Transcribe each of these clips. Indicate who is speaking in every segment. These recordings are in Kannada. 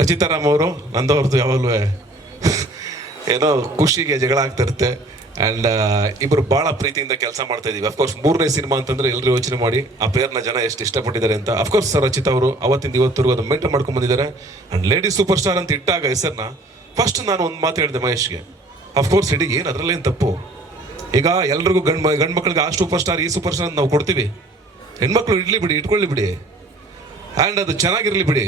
Speaker 1: ರಚಿತಾರಾಮ್ ಅವರು, ನಂದವ್ರದ್ದು ಯಾವಾಗಲೂ ಏನೋ ಖುಷಿಗೆ ಜಗಳ ಆಗ್ತಾ ಇರುತ್ತೆ. ಆ್ಯಂಡ್ ಇಬ್ಬರು ಭಾಳ ಪ್ರೀತಿಯಿಂದ ಕೆಲಸ ಮಾಡ್ತಾ ಇದೀವಿ. ಅಫ್ಕೋರ್ಸ್ ಮೂರನೇ ಸಿನಿಮಾ ಅಂತಂದ್ರೆ ಎಲ್ಲರೂ ಯೋಚನೆ ಮಾಡಿ, ಆ ಪೇರ್ನ ಜನ ಎಷ್ಟು ಇಷ್ಟಪಟ್ಟಿದ್ದಾರೆ ಅಂತ. ಅಫ್ಕೋರ್ಸ್ ಸರ್ ರಚಿತಾ ಅವರು ಅವತ್ತಿಂದ ಇವತ್ತರೆಗೂ ಅದು ಮೇಂಟೈನ್ ಮಾಡ್ಕೊಂಡು ಬಂದಿದ್ದಾರೆ. ಆ್ಯಂಡ್ ಲೇಡಿ ಸೂಪರ್ ಸ್ಟಾರ್ ಅಂತ ಇಟ್ಟಾಗ ಹೆಸರನ್ನ ಫಸ್ಟ್ ನಾನು ಒಂದು ಮಾತು ಹೇಳಿದೆ ಮಹೇಶ್ಗೆ. ಅಫ್ಕೋರ್ಸ್ ಇಡೀ ಏನು ಅದರಲ್ಲೇನು ತಪ್ಪು? ಈಗ ಎಲ್ರಿಗೂ ಗಂಡ್ ಗಂಡು ಮಕ್ಳಿಗೆ ಆ ಸೂಪರ್ ಸ್ಟಾರ್ ಈ ಸೂಪರ್ ಸ್ಟಾರ್ ಅಂತ ನಾವು ಕೊಡ್ತೀವಿ. ಹೆಣ್ಮಕ್ಳು ಇಡ್ಲಿ ಬಿಡಿ, ಇಟ್ಕೊಳ್ಳಿ ಬಿಡಿ. ಆ್ಯಂಡ್ ಅದು ಚೆನ್ನಾಗಿರಲಿ ಬಿಡಿ.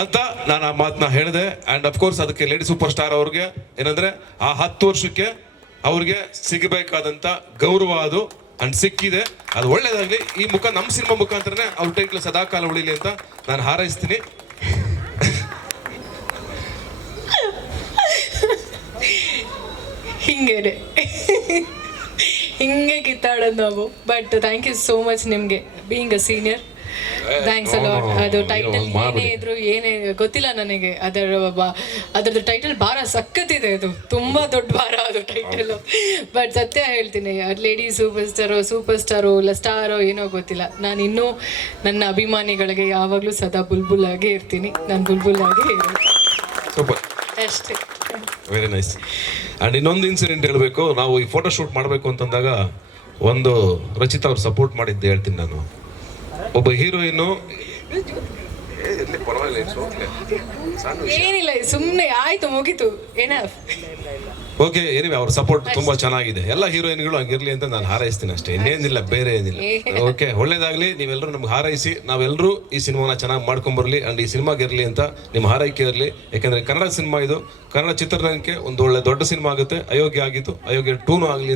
Speaker 1: ಅಂತ ನಾನು ಆ ಮಾತನ್ನ ಹೇಳಿದೆ. ಆ್ಯಂಡ್ ಅಫ್ಕೋರ್ಸ್ ಅದಕ್ಕೆ ಲೇಡಿ ಸೂಪರ್ ಸ್ಟಾರ್ ಅವ್ರಿಗೆ ಏನಂದ್ರೆ ಆ ಹತ್ತು ವರ್ಷಕ್ಕೆ ಅವ್ರಿಗೆ ಸಿಗಬೇಕಾದಂತ ಗೌರವ ಅದು ಅಂಡ್ ಸಿಕ್ಕಿದೆ. ಅದು ಒಳ್ಳೇದಾಗ್ಲಿ. ಈ ಮುಖ ನಮ್ಮ ಸಿನಿಮಾ ಮುಖಾಂತರನೇ ಅವ್ರ ಟೈಟ್ಲ್ ಸದಾಕಾಲ ಉಳಿಲಿ ಅಂತ ನಾನು ಹಾರೈಸ್ತೀನಿ.
Speaker 2: ಹಿಂಗೇನೆ ಹಿಂಗೆ ಕಿತ್ತಾಡೋದು ನಾವು. But thank you so much ನಿಮಗೆ. ಬೀಯಿಂಗ್ ಅ ಸೀನಿಯರ್ ಥ್ಯಾಂಕ್ಸ್ ಅಲ್ಲ ಅದು ಟೈಟಲ್ ಏನೇ. ಇದ್ರು ಏನೇ ಗೊತ್ತಿಲ್ಲ ನನಗೆ. ಅದರ ಅದರದ್ದು ಟೈಟಲ್ ಭಾರ ಸಖತ್ತಿದೆ ಅದು. ತುಂಬಾ ದೊಡ್ಡ ಭಾರ ಅದು ಟೈಟಲ್ ಬಟ್ ಸತ್ಯ ಹೇಳ್ತೀನಿ ಲೇಡಿ ಸೂಪರ್ ಸ್ಟಾರೋ ಸೂಪರ್ ಸ್ಟಾರು ಇಲ್ಲ ಸ್ಟಾರೋ ಏನೋ ಗೊತ್ತಿಲ್ಲ. ನಾನು ಇನ್ನೂ ನನ್ನ ಅಭಿಮಾನಿಗಳಿಗೆ ಯಾವಾಗಲೂ ಸದಾ ಬುಲ್ಬುಲ್ ಆಗೇ ಇರ್ತೀನಿ. ನಾನು ಬುಲ್ಬುಲ್ ಆಗೇ
Speaker 1: ಸೂಪರ್
Speaker 2: ಅಷ್ಟೇ.
Speaker 1: ವೆರಿ ನೈಸ್ ಆ್ಯಂಡ್ ಇನ್ನೊಂದು ಇನ್ಸಿಡೆಂಟ್ ಹೇಳಬೇಕು. ನಾವು ಈ ಫೋಟೋ ಶೂಟ್ ಮಾಡಬೇಕು ಅಂತಂದಾಗ ಒಂದು ರಚಿತ ಅವ್ರು ಸಪೋರ್ಟ್ ಮಾಡಿದ್ದು ಹೇಳ್ತೀನಿ ನಾನು. ಒಬ್ಬ ಹೀರೋಯಿನ್
Speaker 2: ಏನಿಲ್ಲ ಸುಮ್ಮನೆ ಆಯ್ತು ಮುಗೀತು. ಏನಫ್
Speaker 1: ಓಕೆ ಏನಿವೆ ಅವ್ರ ಸಪೋರ್ಟ್ ತುಂಬಾ ಚೆನ್ನಾಗಿದೆ. ಎಲ್ಲ ಹೀರೋಯಿನ್ಗಳು ಹಂಗಿರ್ಲಿ ಅಂತ ನಾನು ಹಾರೈಸ್ತೀನಿ ಅಷ್ಟೇ. ಇನ್ನೇನಿಲ್ಲ ಬೇರೆ ಏನಿಲ್ಲ. ಓಕೆ ಒಳ್ಳೇದಾಗ್ಲಿ. ನೀವೆಲ್ಲರೂ ನಮ್ಗೆ ಹಾರೈಸಿ ನಾವೆಲ್ಲರೂ ಈ ಸಿನಿಮಾನ ಚೆನ್ನಾಗಿ ಮಾಡ್ಕೊಂಬರ್ಲಿ ಅಂಡ್ ಈ ಸಿನಿಮಾಗೆ ಇರಲಿ ಅಂತ ನಿಮ್ಮ ಹಾರೈಕೆ ಇರಲಿ. ಯಾಕಂದ್ರೆ ಕನ್ನಡ ಸಿನಿಮಾ ಇದು. ಕನ್ನಡ ಚಿತ್ರರಂಗಕ್ಕೆ ಒಂದು ಒಳ್ಳೆ ದೊಡ್ಡ ಸಿನಿಮಾ ಆಗುತ್ತೆ. ಅಯೋಗ್ಯ ಆಗಿತ್ತು. ಅಯೋಗ್ಯ ಟೂನು ಆಗಲಿ